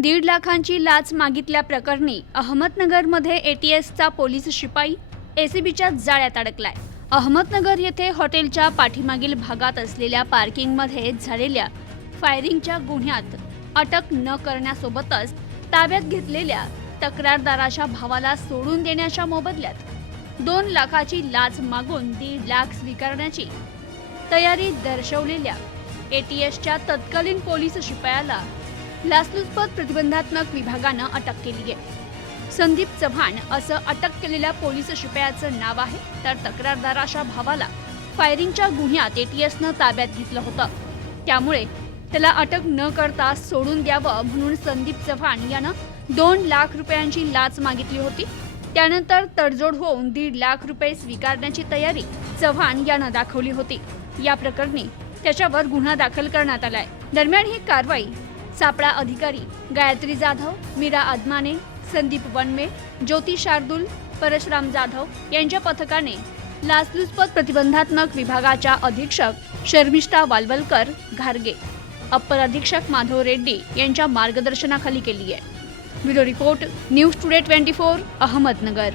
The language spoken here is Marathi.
दीड लाखांची लाच मागितल्याप्रकरणी अहमदनगरमध्ये एटीएसचा पोलीस शिपाई एसीबीच्या जाळ्यात अडकलाय. अहमदनगर येथे हॉटेलच्या पाठीमागील भागात असलेल्या पार्किंगमध्ये झालेल्या फायरिंगच्या गुन्ह्यात अटक न करण्यासोबतच ताब्यात घेतलेल्या तक्रारदाराच्या भावाला सोडून देण्याच्या मोबदल्यात दोन लाखाची लाच मागून दीड लाख स्वीकारण्याची तयारी दर्शवलेल्या एटीएसच्या तत्कालीन पोलीस शिपायाला लाचलुचपत प्रतिबंधात्मक विभागानं अटक केली आहे. संदीप चव्हाण असं अटक केलेल्या पोलीस शिपायाचं नाव आहे तर तक्रारदाराच्या भावाला फायरिंगच्या गुन्ह्यात एटीएसनं ताब्यात घेतलं होतं. त्यामुळे त्याला अटक न करता सोडून द्यावं म्हणून संदीप चव्हाण यानं दोन लाख रुपयांची लाच मागितली होती. त्यानंतर तडजोड होऊन दीड लाख रुपये स्वीकारण्याची तयारी चव्हाण यानं दाखवली होती. या प्रकरणी त्याच्यावर गुन्हा दाखल करण्यात आलाय. दरम्यान ही कारवाई सापळा अधिकारी गायत्री जाधव मीरा आदमाने संदीप वनमे ज्योती शार्दूल परशुराम जाधव यांच्या पथकाने लाचलुचपत प्रतिबंधात्मक विभागाच्या अधीक्षक शर्मिष्ठा वालवलकर घारगे अप्पर अधीक्षक माधव रेड्डी यांच्या मार्गदर्शनाखाली केली आहे. Bureau report news today twenty four Ahmednagar.